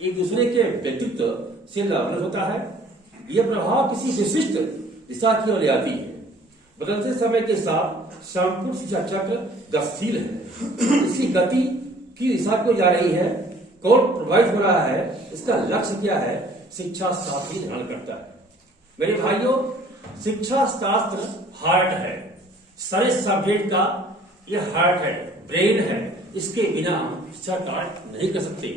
एक दूसरे के व्यक्तित्व से लाभान्वित होता है। यह प्रभाव किसी विशिष्ट दिशा की ओर ले आती है। बदलते समय के साथ संपूर्ण शिक्षा चक्र गतिशील है। इसकी गति की दिशा को जा रही है, कौन प्रभावित हो रहा है, इसका लक्ष्य क्या है, शिक्षा शास्त्र ही निर्धारण करता है। मेरे भाइयों, शिक्षा शास्त्र हार्ट है, सारे सब्जेक्ट का ये हार्ट है, ब्रेन है। इसके बिना हम शिक्षा कार्य नहीं कर सकते।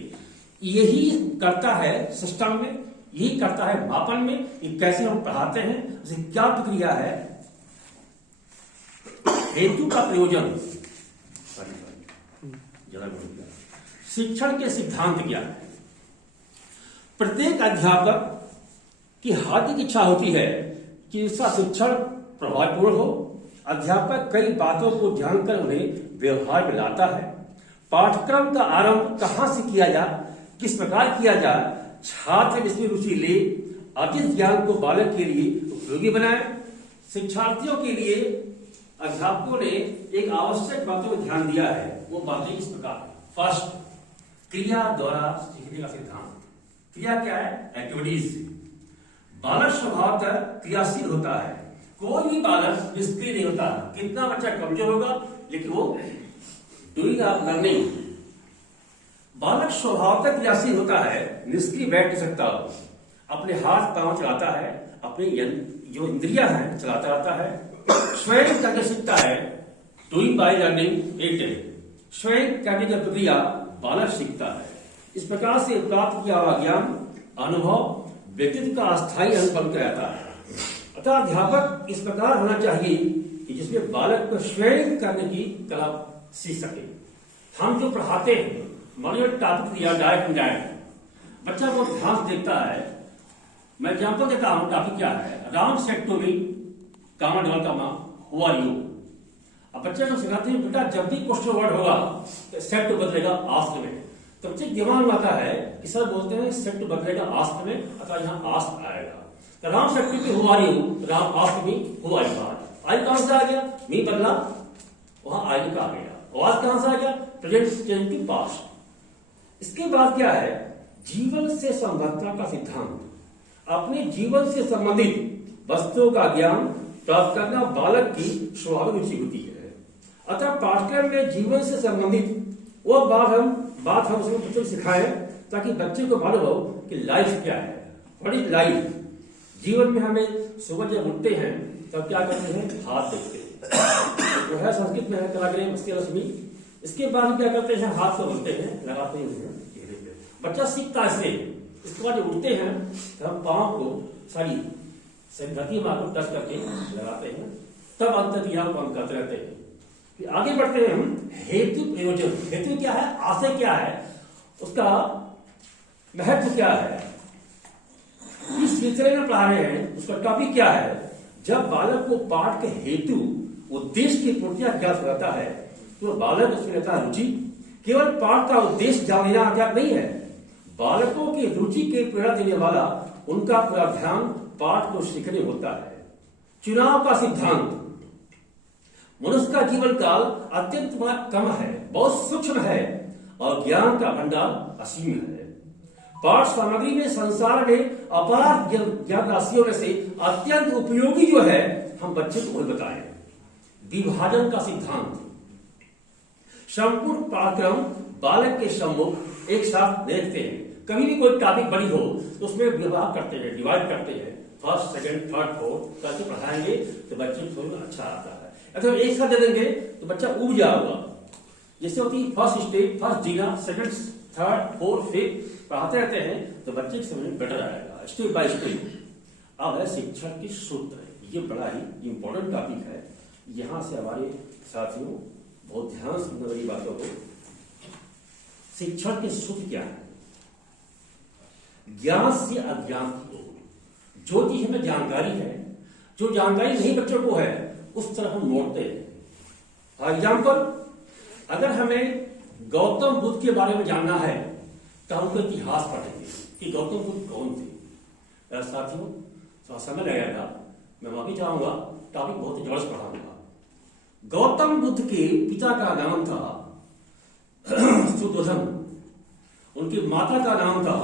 यही करता है सिस्टम में, यही करता है मापन में कि कैसे हम पढ़ाते हैं, उसे क्या प्रक्रिया है, हेतु का प्रयोजन, शिक्षण के सिद्धांत क्या है। प्रत्येक अध्यापक की हार्दिक इच्छा होती है कि उसका शिक्षण प्रभावपूर्ण हो। अध्यापक कई बातों को जानकर उन्हें व्यवहार में लाता है। पाठ्यक्रम का आरंभ कहां से किया जाए, किस प्रकार किया जाए, छात्र इसमें रुचि ले, अर्जित ज्ञान को बालक के लिए उपयोगी बनाए। शिक्षार्थियों के लिए अध्यापकों ने एक आवश्यक बातों पर ध्यान दिया है। वो बातें इस प्रकार। फर्स्ट, क्रिया द्वारा सीखने का सिद्धांत। क्रिया क्या है? एक्टिविटीज। बालक स्वभावतः क्रियाशील होता है। कोई भी बालक निष्क्रिय नहीं होता। कितना बच्चा कमजोर होगा, लेकिन वो डूइंग लर्निंग। बालक स्वभावतः क्रियाशील होता है, निष्क्रिय बैठ नहीं सकता। अपने हाथ पांव चलाता है, अपनी जो इंद्रियां हैं चलाता रहता है, स्वयं करके सीखता है। Doing by learning it. स्वयं करने की प्रक्रिया बालक सीखता है। इस प्रकार से प्राप्त किया हुआ ज्ञान, अनुभव व्यक्तित्व का अस्थायी अनुभव कराता है। अतः अध्यापक इस प्रकार होना चाहिए कि जिसमें बालक को स्वयं करने की कला सीख सके। हम जो पढ़ाते हैं, मान लो टॉपिक दिया डायरेक्ट इंडायरेक्ट, बच्चा बहुत ध्यान से देखता है। मैं एग्जाम्पल देता हूं, टॉपिक क्या है। Ram said to me, comma double comma, who are you. अब बच्चे को सिखाते हैं, बेटा जब भी क्वेश्चन वर्ड होगा तो सेट टू बदलेगा आस्क में। तो बच्चे दिमाग में आता है कि सर बोलते हैं सेट टू बदलेगा आस्क में, अतः यहाँ आस्क आएगा। तो Ram said to me who are you, Ram ask me who are you. आई कहां से आ गया? मी बदला, वहां आई का आ गया। आवाज कहां से आ गया? Present change to past. इसके बाद क्या है? जीवन से संबद्धता का सिद्धांत। अपने जीवन से संबंधित वस्तुओं का ज्ञान प्राप्त करना बालक की स्वाभाविक रुचि होती है। अतः पाठ्यक्रम में जीवन से संबंधित वह बात हम उसमें बच्चों को सिखाएं, ताकि बच्चे को मालूम हो कि लाइफ क्या है, व्हाट इज लाइफ। जीवन में हमें सुबह जब उठते हैं तब क्या करते हैं? हाथ देखते हैं। तो है संस्कृत में है कलाग्रे उसके रश्मि। इसके बाद क्या करते हैं? हाथ को बोलते हैं, लगाते हैं। बच्चा सीखता है इससे। इसके बाद जब उठते हैं तो हम पांव को सारी धरती माँ को टच करके लगाते हैं, तब अंतर क्रिया को हम करते रहते हैं। फिर आगे बढ़ते हैं हम हेतु प्रयोजन। हेतु क्या है? आशय क्या है? उसका महत्व क्या है? इस सिलसिले में पढ़ा रहे हैं, उसका टॉपिक क्या है? जब बालक को पाठ के हेतु उद्देश्य की पूर्ति ज्ञात हो जाता है तो बालक उसमें लेता है रुचि। केवल पाठ का उद्देश्य जान लेना अज्ञात नहीं है। बालकों की रुचि के प्रेरणा देने वाला उनका पूरा ध्यान पाठ को सीखने होता है। चुनाव का सिद्धांत। मनुष्य का जीवन काल अत्यंत कम है, बहुत सूक्ष्म है, और ज्ञान का भंडार असीम है। पाठ सामग्री में संसार में अपार ज्ञान राशियों में से अत्यंत उपयोगी जो है, हम बच्चे को वही बताएं। विभाजन का सिद्धांत। संपूर्ण पाठ्यक्रम बालक के सम्मुख एक साथ देखते हैं। कभी भी कोई टॉपिक बड़ी हो तो उसमें विभाग करते हैं, डिवाइड करते हैं। फर्स्ट, सेकंड, थर्ड, फोर्थ करके पढ़ाएंगे तो बच्चे को थोड़ा अच्छा आता है। अगर एक साथ दे देंगे तो बच्चा उब जाएगा। जैसे होती है फर्स्ट स्टेप, फर्स्ट जीना, सेकंड, थर्ड, फोर्थ, फिफ्थ पढ़ाते रहते हैं तो बच्चे की समझ में बेटर आएगा, स्टेप बाय स्टेप। अब है शिक्षण के सूत्र। ये बड़ा ही इंपॉर्टेंट टॉपिक है। यहां से हमारे साथियों बहुत ध्यान से सुनने वाली बातों को। शिक्षण के सूत्र क्या है? ज्ञान से अज्ञान की ओर। जो चीज हमें जानकारी है, जो जानकारी नहीं बच्चों को है, उस तरफ हम मोड़ते हैं। फॉर एग्जाम्पल, अगर हमें गौतम बुद्ध के बारे में जानना है तो हम उनका इतिहास पढ़ेंगे कि गौतम बुद्ध कौन थे। साथियों थोड़ा समय लगेगा, मैं माफी चाहूंगा, टॉपिक बहुत जबरदस्त पढ़ाऊंगा। गौतम बुद्ध के पिता का नाम था सुद्धोधन उनकी माता का नाम था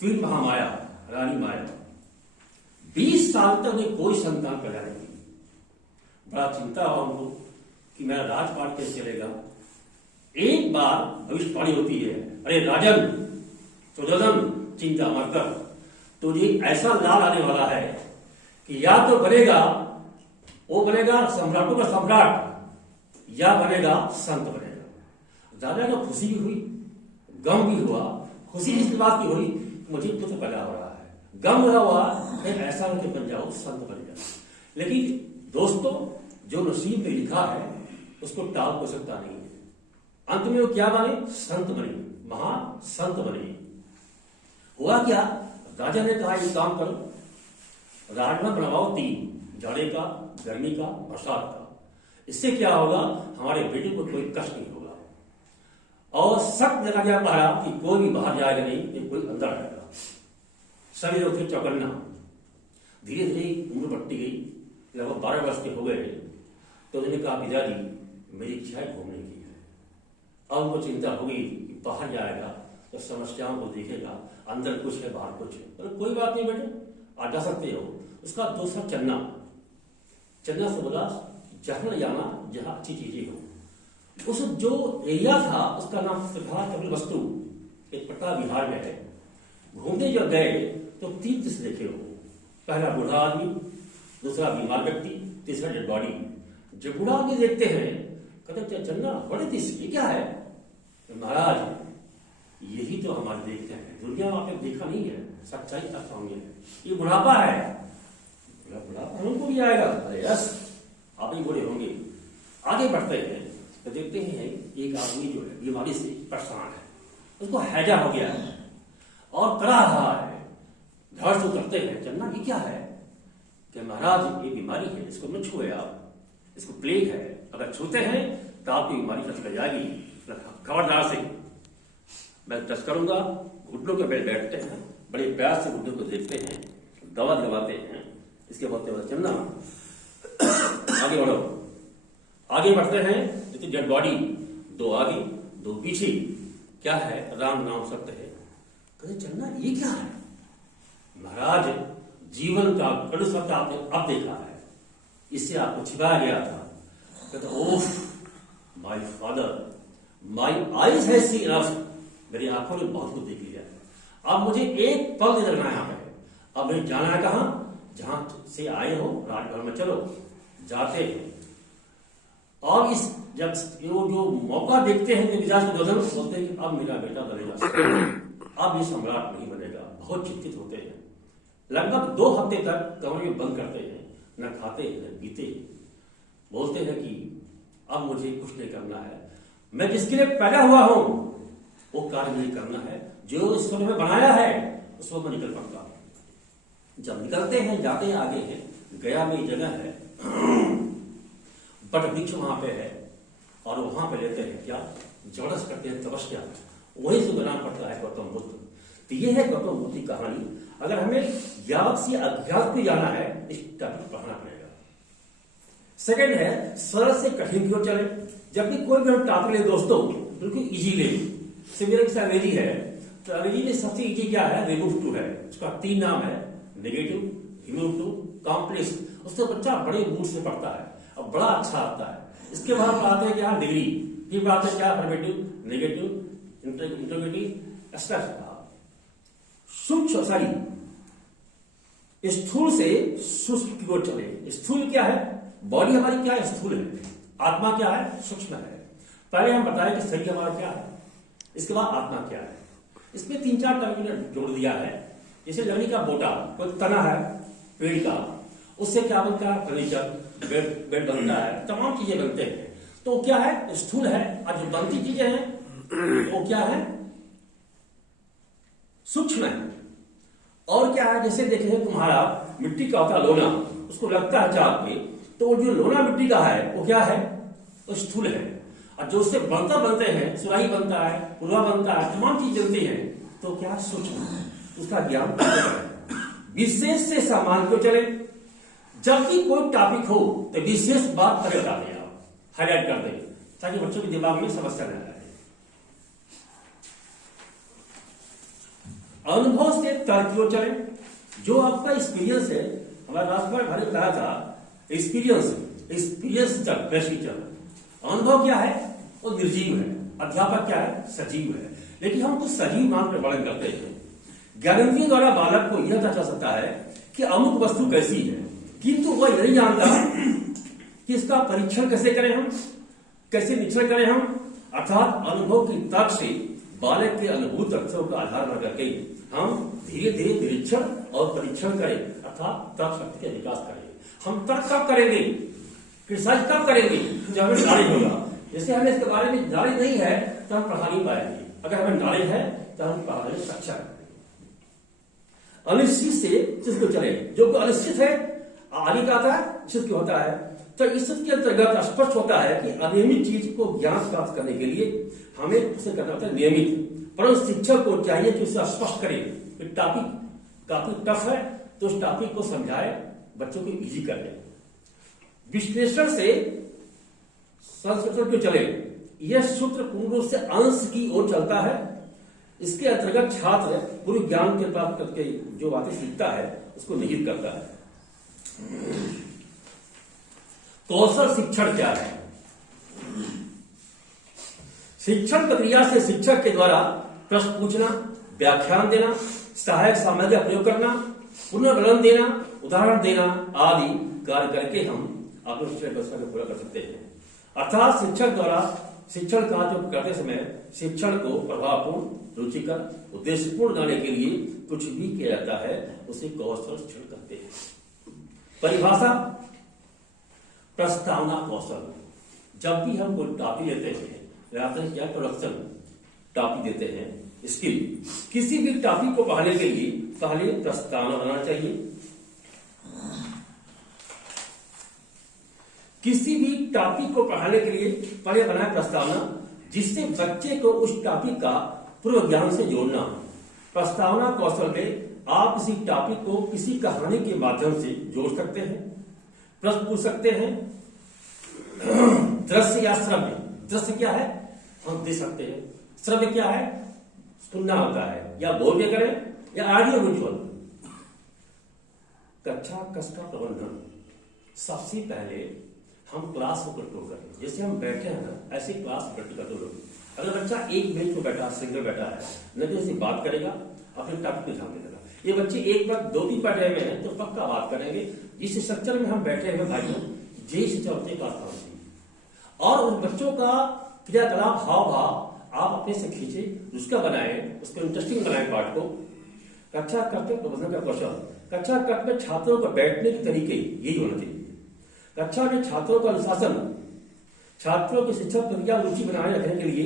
तीन महामाया, रानी माया। 20 साल तक उन्हें कोई संतान पैदा नहीं की। बड़ा चिंता हुआ उनको कि मेरा राजपाट कैसे चलेगा। एक बार भविष्यवाणी होती है, अरे राजन सुजोधन चिंता मत कर, तुझे ऐसा लाल आने वाला है कि या तो बनेगा वो बनेगा सम्राटों का सम्राट, या बनेगा संत बनेगा। राजा को खुशी भी हुई, गम भी हुआ। खुशी इस बात की हुई मुझे पुत्र पैदा हो रहा है, गम हुआ ऐसा होकर बन जाओ, संत बन जाओ। लेकिन दोस्तों, जो नसीब में लिखा है उसको टाल हो सकता नहीं है। अंत में वो क्या बने? संत बने, महान संत बने। हुआ क्या, राजा ने कहा एक काम करो, राजमहल बनवाओ 3, जाड़े का, गर्मी का, बरसात का। इससे क्या होगा, हमारे बेटे को कोई कष्ट नहीं होगा। और सख्त लगा गया पहरा कि कोई भी बाहर जाएगा नहीं, कि कोई अंदर आएगा। सभी लोग थे चौकन्ना। धीरे धीरे उम्र बढ़ती गई, लगभग 12 वर्ष के हो गए तो उन्होंने कहा पिताजी मेरी इच्छा है घूमने की है। अब उनको चिंता होगी कि बाहर जाएगा तो समस्याओं को देखेगा, अंदर कुछ है बाहर कुछ है। तो कोई बात नहीं बेटे, आ जा सकते हो। उसका दूसरा चन्ना से बोला जहां जाना जहां अच्छी चीजें हो। उस जो एरिया था उसका नाम था कपिल वस्तु, एक पट्टा बिहार में है। घूमने जब गए तो 3 दृश्य देखे हो। पहला बूढ़ा आदमी, दूसरा बीमार व्यक्ति, तीसरा डेड बॉडी। जब बूढ़ा आदमी देखते हैं कहते चन्ना बड़े दृश्य, ये क्या है? महाराज यही तो हमारे देखते हैं, दुनिया में आपने देखा नहीं है, सच्चाई का सामने है। ये बुढ़ापा है, बुढ़ापा हमको भी आएगा। अरे यस, आप ही बूढ़े होंगे। आगे बढ़ते हैं तो देखते हैं एक आदमी जो है बीमारी से परेशान है, उसको हैजा हो गया है और करा रहा है। धड़ से करते हैं, चन्ना ये क्या है? कि महाराज ये बीमारी है, इसको न छुए आप, इसको प्लेग है, अगर छूते हैं तो आपकी बीमारी टच कर जाएगी। खबरदार से मैं टच करूंगा। घुटनों के बैठ बैठते हैं, बड़े प्यार से घुटनों को देखते हैं, दवा दबाते हैं। इसके बाद चलना, आगे बढ़ो। आगे बढ़ते हैं तो डेड बॉडी, 2 आगे 2 पीछे। क्या है? राम नाम सत्य है। कहते चलना ये क्या है? महाराज जीवन का कड़ू सत्य आपने अब देखा है, इससे आपको छिपाया गया था। कहते of my father, my eyes has seen enough, मेरी आंखों ने बहुत कुछ देख लिया है। अब मुझे एक पल नहीं लगना यहाँ पे। अब मुझे जाना है कहाँ? जहां से आए हो राजभवन में चलो। जाते हैं और इस जब जो मौका देखते हैं मिजाज के दोनों बोलते हैं कि अब मेरा बेटा बनेगा, अब ये सम्राट नहीं बनेगा। बहुत चिंतित होते हैं। लगभग 2 हफ्ते तक कमरे में बंद करते हैं, न खाते न पीते। बोलते हैं कि अब मुझे कुछ नहीं करना है, मैं जिसके लिए पैदा हुआ हूं वो कार्य नहीं करना है, जो ईश्वर ने बनाया है उसको मैं निकल पड़ता हूं। जब निकलते हैं, जाते हैं, आगे है गया में जगह है, बट वृक्ष वहां पे है और वहां पे लेते हैं क्या जबरदस्त करते हैं तपस्या। वही से बना पड़ता है गौतम बुद्ध। तो ये है गौतम बुद्ध की कहानी। अगर हमें ज्ञात से अज्ञात को जाना है, इस टॉपिक पढ़ना पड़ेगा। सेकंड है सरल से कठिन की ओर चले। जब भी कोई भी हम टॉपिक ले दोस्तों, बिल्कुल इजी ले। सिमिलर से अंग्रेजी है, तो अंग्रेजी में सबसे इजी क्या है? रिमूव टू है। उसका 3 नाम है, नेगेटिव, रिमूव टू, कॉम्प्लेक्स। उससे बच्चा बड़े मूड से पढ़ता है और बड़ा अच्छा आता है। इसके बाद पढ़ाते हैं क्या? डिग्री। फिर पढ़ाते हैं क्या? Affirmative, negative, interrogative, extra. सूक्ष्म स्थूल से सूक्ष्म की ओर चले। स्थूल क्या है? बॉडी हमारी क्या है? स्थूल है। आत्मा क्या है? सूक्ष्म है। पहले हम बताएं कि शरीर हमारा क्या है, इसके बाद आत्मा क्या है। इसमें 3-4 टर्म जोड़ दिया है। जैसे लकड़ी का बोटा, कोई तना है पेड़ का, उससे क्या बनता है? फर्नीचर, बेड बनता है, तमाम चीजें बनते हैं। तो क्या है? स्थूल है। और जो बनती चीजें हैं वो क्या है? सूक्ष्म है। और क्या है? जैसे देखे तुम्हारा मिट्टी का होता लोना, उसको लगता है चाक में, तो वो जो लोना मिट्टी का है वो क्या है? वो स्थूल है। और जो उससे बनते हैं, सुराही बनता है, पुरवा बनता है, तमाम चीज बनती है, तो क्या? सूक्ष्म है। उसका ज्ञान विशेष से सामान्य को चले। जब भी कोई टॉपिक हो तो विशेष बात पहले बता दें, आप हाईलाइट कर दें, ताकि बच्चों के दिमाग में समस्या न आए। अनुभव से तर्क की ओर चले। जो आपका एक्सपीरियंस है, हमारे राष्ट्रपाल भाई ने कहा था एक्सपीरियंस जब बेस्ट टीचर। अनुभव क्या है? वो निर्जीव है, अध्यापक क्या है? सजीव है। लेकिन हम कुछ सजीव मान पर वर्णन करते हैं। ज्ञानेंद्रियों द्वारा बालक को यह पता चल सकता है कि अमुक वस्तु कैसी है, किंतु वह नहीं जानता कि इसका परीक्षण कैसे करें हम, कैसे निरीक्षण करें हम। अर्थात अनुभव की तर्क से बालक के अनुभूत तथ्यों का आधार बना करके हम धीरे धीरे निरीक्षण और परीक्षण करें, अर्थात तर्क शक्ति का विकास करें। हम तर्क कब करेंगे, क्रिटिसाइज कब करेंगे? जब हमें नॉलेज होगा। जैसे हमें इसके बारे में नॉलेज नहीं है तो हम पढ़ा नहीं पाएंगे, अगर हमें नॉलेज है तो हम पढ़ाने में सक्षम है। अनिश्चित से जिसको चले, जो अनिश्चित है आगे का आता है, निश्चित क्यों होता है? तो इस के अंतर्गत स्पष्ट होता है कि अनियमित चीज को ज्ञान प्राप्त करने के लिए हमें उसे करना होता है नियमित। परंतु शिक्षक को चाहिए कि उसे स्पष्ट करे। टॉपिक काफी टफ है तो उस टॉपिक को समझाए, बच्चों को इजी कर ले। विश्लेषण से संस्कृत क्यों चले? यह सूत्र पूर्ण रूप से अंश की ओर चलता है। इसके अंतर्गत छात्र पूर्व ज्ञान के प्राप्त करके जो बातें सीखता है उसको निहित करता है। कौशल शिक्षण क्या है? शिक्षण प्रक्रिया से शिक्षक के द्वारा प्रश्न पूछना, व्याख्यान देना, सहायक सामग्री का प्रयोग करना, पुनर्गणन देना, उदाहरण देना आदि कार्य करके हम अपने शिक्षण व्यवस्था को पूरा कर सकते हैं। अर्थात शिक्षक द्वारा शिक्षण कार्य करते समय शिक्षण को प्रभावपूर्ण, रुचिकर, उद्देश्यपूर्ण बनाने के लिए कुछ भी किया जाता है, उसे कौशल शिक्षण कहते हैं। परिभाषा प्रस्तावना कौशल। जब भी हम कोई टॉपिक लेते हैं या प्रोडक्शन टॉपिक देते हैं, स्किल, किसी भी टॉपिक को पढ़ाने के लिए पहले प्रस्तावना बनाना चाहिए। किसी भी टॉपिक को पढ़ाने के लिए पहले बनाए प्रस्तावना, जिससे बच्चे को उस टॉपिक का पूर्व ज्ञान से जोड़ना। प्रस्तावना कौशल में आप किसी टॉपिक को किसी कहानी के माध्यम से जोड़ सकते हैं, प्रश्न पूछ सकते हैं। दृश्य या श्रव्य, दृश्य क्या है? हम देख सकते हैं। श्रव्य क्या है? सुनना होता है, या बोल के करें या ऑडियो विजुअल। कक्षा का प्रबंधन, सबसे पहले हम क्लास को कंट्रोल करें। जैसे हम बैठे हैं ना, ऐसे क्लास कंट्रोल करें। अगर बच्चा एक बेंच पर बैठा, सिंगल बैठा है, न तो ऐसे बात करेगा, अपने टॉपिक पे ध्यान देगा। ये बच्चे एक बार 2-3 बैठे हुए हैं तो पक्का बात करेंगे। जिस स्ट्रक्चर में हम बैठे हुए भाइयों, जैसे चलते क्लास पढ़ाते, और उन बच्चों का क्रियाकलाप, हाव भाव आप अपने से खींचे, उसका बनाए, उसको इंटरेस्टिंग बनाए पाठ को। कक्षा कक्ष प्रबंधन का कौशल, कक्षा कक्ष में छात्रों का बैठने के तरीके यही होना चाहिए। कक्षा में छात्रों का अनुशासन, छात्रों की शिक्षा प्रक्रिया रुचि बनाए रखने के लिए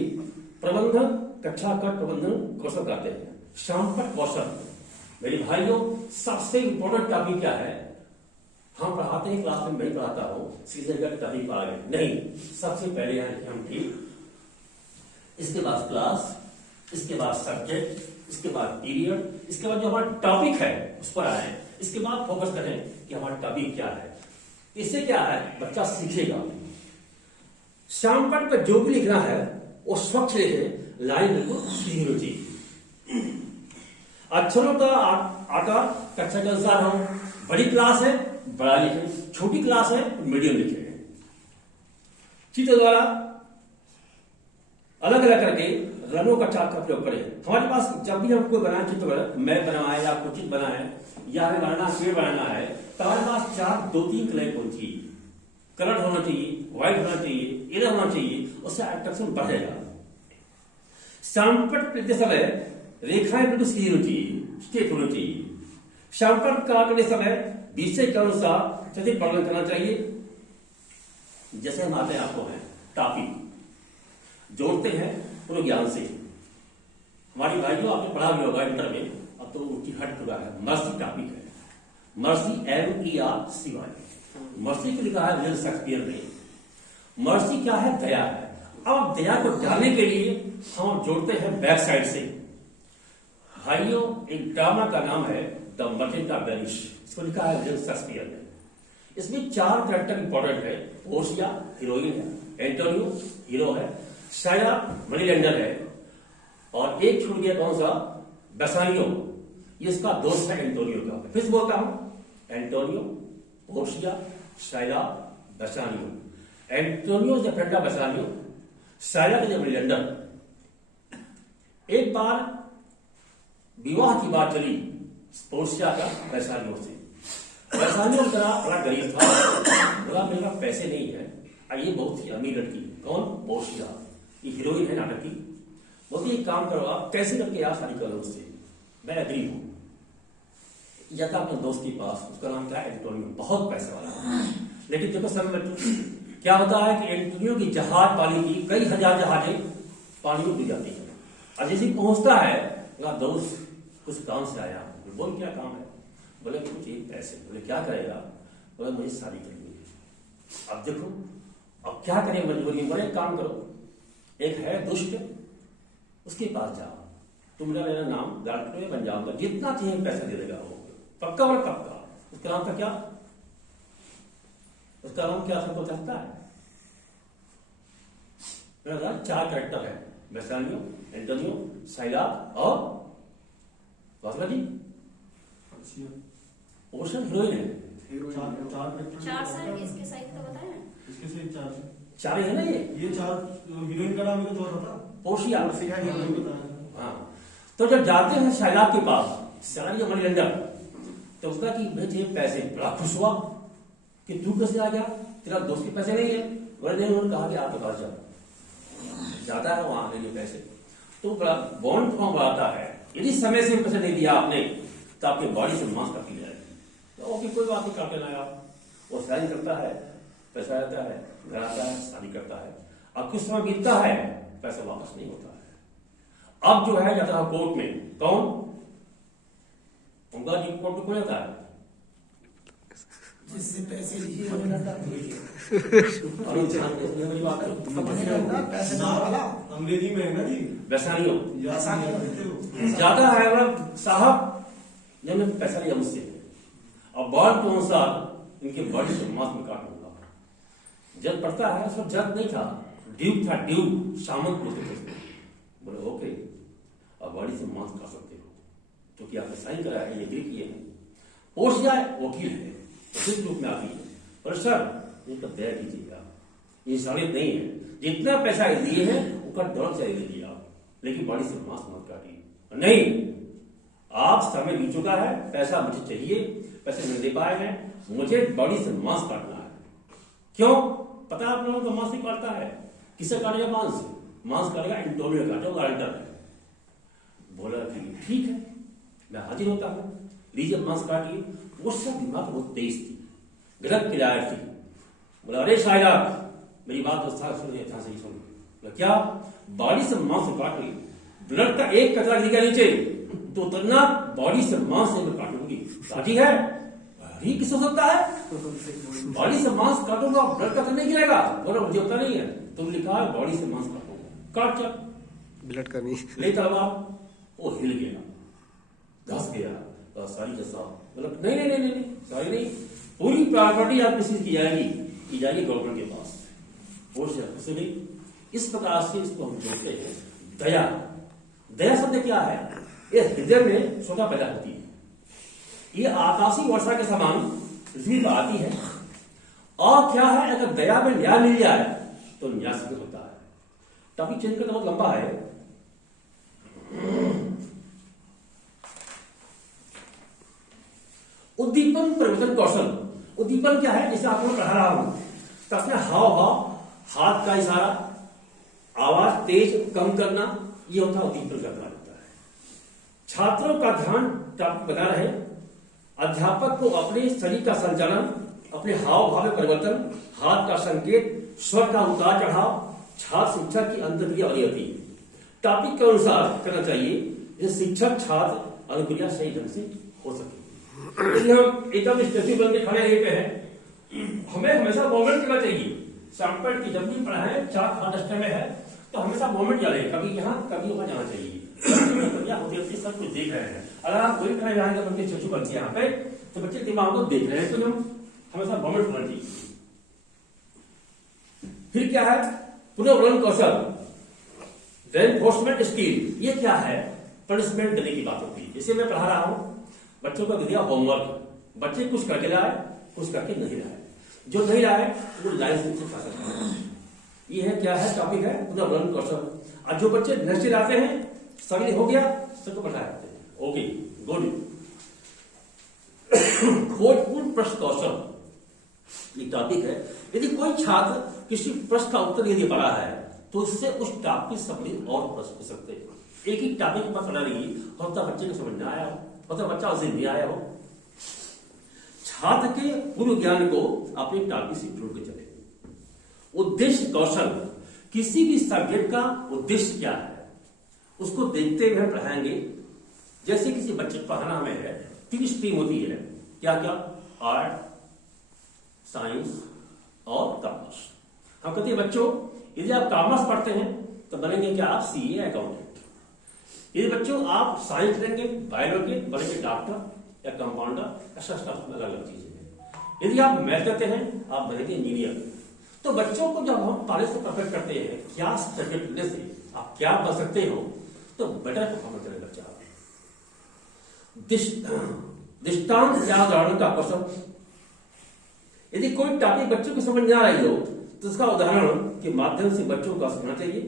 प्रबंधन, कक्षा कक्ष प्रबंधन कौशल कहते हैं। शामपट कौशल, मेरे भाइयों सबसे इंपॉर्टेंट टॉपिक क्या है? हम पढ़ाते हैं क्लास में, मैं पढ़ाता हूं सीधे टॉपिक पढ़ा गए नहीं, सबसे पहले यहाँ हम ठीक, इसके बाद क्लास, इसके बाद सब्जेक्ट, इसके बाद पीरियड, इसके बाद जो हमारा टॉपिक है उस पर आए, इसके बाद फोकस करें कि हमारा टॉपिक क्या है। इससे क्या है? बच्चा सीखेगा। शामपट पर जो भी लिखना है वो स्वच्छ लिखे, लाइन बिल्कुल सीधी होनी चाहिए। अक्षरों का आकार कक्षा के अनुसार हो। बड़ी क्लास है बड़ा लिखे, छोटी क्लास है मीडियम लिखे। चित्र द्वारा अलग अलग करके रंगों का चार्ट का प्रयोग करें। हमारे पास जब भी हम कोई बनाए चित्र, मैं बनाए या कुछ चित्र बनाए या हमें बनाना पेड़ बनाना है, तो हमारे पास 4-2-3 कलर होनी चाहिए। कलर होना चाहिए, व्हाइट होना चाहिए, येलो होना चाहिए, उससे अट्रैक्शन बढ़ेगा। शामपट करते समय रेखाएं बिल्कुल सीधी होनी चाहिए, स्ट्रेट होनी चाहिए। शामपट करते समय विषय के अनुसार सटीक वर्णन करना चाहिए। जैसे हम आते हैं आपको है टॉपिक जोड़ते हैं पूर्व ज्ञान से। हमारी भाइयों आपने पढ़ा भी होगा इंटर में, अब तो उसकी हट चुका है। मर्सी टॉपिक है, मर्सी MERCY, मर्सी को लिखा है विलियम शेक्सपियर ने। मर्सी क्या है? दया है। अब दया को जानने के लिए हम जोड़ते हैं बैक साइड से। भाइयों एक ड्रामा का नाम है द मटिल्डा बेनिश, इसको लिखा है विलियम शेक्सपियर ने। इसमें 4 कैरेक्टर इंपॉर्टेंट है। पोर्शिया हीरोइन है, एंटोनियो हीरो है, साया मनी लेंडर है, और एक छूट गया कौन सा? बेसानियो, ये इसका दोस्त है एंटोनियो का। फिर से बोलता हूं, Antonio, Portia, Shylock, Bassanio. Antonio the friend of Bassanio, Shylock the lender. एक बार विवाह की बात चली पोर्शिया का बेसानियो से। बेसानियो बड़ा गरीब था, बोला मेरे पास पैसे नहीं है। ये बहुत ही अमीर लड़की, कौन? पोर्शिया, ये हीरोइन है नाटक की। बोलती एक काम करो, आप कैसे करके यार शादी करो उससे, मैं एग्री हूं। जाता अपने दोस्त के पास, उसका नाम क्या है? एंटोनियो, बहुत पैसे वाला। लेकिन देखो समय में क्या होता है कि एंटोनियो की जहाज पानी की कई हजार जहाजें पानी में डूब जाती है। और जैसे पहुंचता है, बोला दोस्त कुछ काम से आया। बोल क्या काम है? बोले कुछ एक पैसे। बोले क्या करेगा? बोले मुझे शादी करनी है। अब देखो अब क्या करें मजबूरी में। बोले एक काम करो, एक है दुष्ट, उसके पास जाओ, तुम मेरा नाम डॉक्टर में बन जाऊंगा, जितना चाहिए पैसा दे देगा वो, पक्का और पक्का। उसका नाम था क्या? उसका नाम क्या सबको चाहता है? मेरा 4 कैरेक्टर है, बेसानियो, एंटोनियो, साइला और वासला जी ओशन हीरोइन है। चार सर इसके साइड का बताएं। इसके से 4 चार है ना ये 4 हीरोइन का नाम तो पता? पोर्शिया। हीरोइन बताया। हाँ, तो जब जाते हैं सैलाब के पास, सैलाब ये मनी लंदन, तो उसका कि मुझे पैसे, बड़ा खुश हुआ कि तू कैसे आ गया, तेरा दोस्त के पैसे नहीं है। बोले नहीं, उन्होंने कहा कि आपके पास जाओ। जाता है वहां के लिए पैसे, तो बड़ा बॉन्ड फॉर्म बढ़ाता है। यदि समय से पैसे नहीं दिया आपने तो आपकी बॉडी से मांस काटी जाएगी। तो ओके कोई बात नहीं, काटे ना आप। वो साइन करता है, पैसा आता है, घर आता है, शादी करता है। अब कुछ समय बीतता है, पैसा वापस नहीं होता है। अब जो है जाता है कोर्ट में, कौन? उनका जी कोर्ट में कौन जाता है? जिससे पैसे लिए अंग्रेजी में है ना जी, बेसानियो ज्यादा है। साहब जब मैं पैसा लिया मुझसे, और बॉन्ड के अनुसार इनके बॉडी से मांस में काटूंगा। जज पड़ता है, सब जज नहीं था, ड्यूक था, ड्यूक, सामंत बोलते थे। बोले ओके, अब बॉडी से मांस काट सकते हो, क्योंकि आपने साइन करा है, ये एग्री किए हैं। पोस्ट जाए, वकील है, उचित रूप में आती है। पर सर इनका दया कीजिएगा, ये इंसानियत नहीं है। जितना पैसा दिए हैं उनका डर चाहिए लीजिए आप, लेकिन बॉडी से मांस मत काटिए। नहीं, आप समय बीत चुका है, पैसा मुझे चाहिए, पैसे नहीं दे पाए हैं, मुझे बॉडी से मांस काटना है। क्यों? पता है आप लोगों को मांस नहीं काटता है, किसे काटेगा? मांस। मांस काटेगा एंटोनियो का, जो गारंटर है। बोला कि ठीक है, मैं हाजिर होता हूं, लीजिए मांस काटिए। उसका दिमाग बहुत तेज थी, गलत किराया थी। बोला अरे शायरा, मेरी बात तो सुनिए, ध्यान से सुनिए। बोला क्या? बॉडी से मांस काट ली, ब्लड का एक कतरा गिर गया नीचे तो उतना बॉडी से मांस से मैं काटूंगी। राजी है? अरे किस हो सकता है? बॉडी से मांस काटूंगा, ब्लड का तो नहीं गिरेगा। बोला मुझे होता नहीं है, तुम लिखा है बॉडी से मांस काटूंगा, काट चल। ब्लड का नहीं ले तलवार, वो हिल गया, धस गया, तो सारी जैसा। बोला नहीं नहीं नहीं नहीं, सारी नहीं, पूरी प्रॉपर्टी आपको सीज की जाएगी गवर्नमेंट के पास। वो से गई। इस प्रकार से इसको हम जोड़ते हैं दया। दया शब्द क्या है? ये हृदय में स्वतः पैदा होती है, ये आकाशीय वर्षा के समान पृथ्वी पर आती है। और क्या है, अगर दया में न्याय मिल जाए तो न्याय सिद्ध होता है। टॉपिक चेंज करना बहुत लंबा है। उद्दीपन परिवर्तन कौशल। उद्दीपन क्या है? जैसे आपको पढ़ा रहा हूं तो अपने हाव भाव, हाथ का इशारा, आवाज तेज कम करना, ये होता है उद्दीपन करना होता है। छात्रों का ध्यान बना रहे, अध्यापक को अपने शरीर का संचालन, अपने हाव भाव में परिवर्तन, हाथ का संकेत, स्वर का उतार चढ़ाव, छात्र शिक्षक की अंतर्क्रिया वाली होती है। टॉपिक के अनुसार करना चाहिए, जिससे शिक्षक छात्र अनुक्रिया सही ढंग से हो सके। यदि हम एकदम स्टेच्यू बन के खड़े रहे पे हैं, हमें हमेशा मूवमेंट करना चाहिए। सैंपल की जब भी पढ़ाएं, चार्ट हाथ में है तो हमेशा मूवमेंट चले, कभी यहाँ कभी वहां जाना चाहिए। होती है, सब कुछ देख रहे हैं। अगर आप कोई खड़े रहेंगे तो बच्चे स्टेच्यू बनते यहाँ पे, तो बच्चे दिमाग को देख रहे हैं, तो हम हमेशा मूवमेंट होना चाहिए। फिर क्या है? पुनर्वलन कौशल, रेनफोर्समेंट स्किल। ये क्या है? पनिशमेंट देने की बात होती है। जैसे मैं पढ़ा रहा हूं, बच्चों को दिया होमवर्क, बच्चे कुछ करके लाए, कुछ करके नहीं लाए, जो नहीं लाए वो लाइन से खा सकते हैं। ये है क्या है टॉपिक है पुनर्वलन कौशल। और जो बच्चे निश्चित आते हैं, सभी हो गया, सबको पढ़ा जाते हैं। Okay good. खोजपूर्ण प्रश्न कौशल ये टॉपिक है। यदि कोई छात्र किसी प्रश्न का उत्तर यदि पढ़ा है तो उससे उस टॉपिक संबंधित और प्रश्न पूछ सकते हैं। एक ही टॉपिक पर पढ़ा रही होता बच्चे को समझ में आया हो, होता बच्चा उसे नहीं आया हो। छात्र के पूर्व ज्ञान को अपने टॉपिक से जोड़ के चले। उद्देश्य कौशल, किसी भी सब्जेक्ट का उद्देश्य क्या है उसको देखते हुए पढ़ाएंगे। जैसे किसी बच्चे को पढ़ाना हमें है, 3 स्ट्रीम होती है, क्या क्या, आर्ट, साइंस और कॉमर्स। हम कहते हैं बच्चों यदि आप कॉमर्स पढ़ते हैं तो बनेंगे क्या आप सीए अकाउंटेंट। यदि बच्चों आप साइंस लेंगे, बायोलॉजी, बनेंगे डॉक्टर या कंपाउंडर, ऐसा अलग अलग चीजें हैं। यदि आप मैथ करते हैं आप बनेंगे इंजीनियर। तो बच्चों को जब हम पहले से परफेक्ट करते हैं क्या सब्जेक्ट लेने से आप क्या बन सकते हो तो बेटर परफॉर्मेंस करेगा बच्चा। दृष्टांत या उदाहरण का कौशल, यदि कोई टॉपिक बच्चों को समझ नहीं आ रही हो तो उसका उदाहरण के माध्यम से बच्चों को सीखना चाहिए।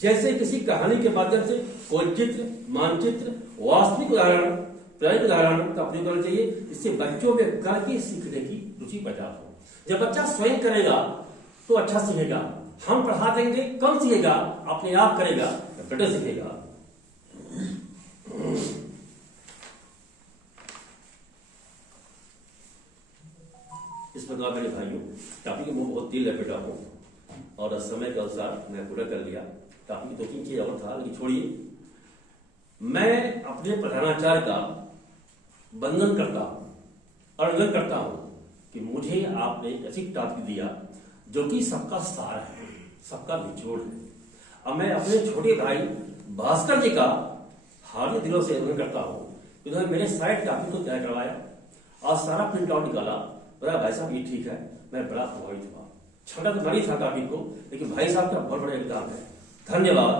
जैसे किसी कहानी के माध्यम से कोई चित्र, मानचित्र, वास्तविक उदाहरण, प्रायोगिक उदाहरण का प्रयोग करना चाहिए। इससे बच्चों में करके सीखने की रुचि पैदा हो। जब बच्चा स्वयं करेगा तो अच्छा सीखेगा। हम पढ़ा देंगे कम सीखेगा, अपने आप करेगा तो बेटर सीखेगा। इस प्रकार मेरे भाइयों टॉपिक में बहुत दिल लपेटा हूं और समय के अनुसार मैं पूरा कर लिया। टॉपिक 2-3 चीज और था लेकिन छोड़िए, मैं अपने प्रधानाचार्य का वंदन करता हूं और आनंद करता हूं कि मुझे आपने ऐसी टॉपिक दिया जो कि सबका सार है, सबका निचोड़ है। अब मैं अपने छोटे भाई भास्कर जी का हार्दिक दिलों से आनंद करता हूं। उन्होंने मेरे साइड टॉपिक को तैयार करवाया और सारा प्रिंट आउट निकाला। बड़ा भाई साहब ये ठीक है, मैं बड़ा प्रभावित हुआ। छंदा तो नहीं था टॉपिक को, लेकिन भाई साहब का बहुत बड़ा योगदान है। धन्यवाद।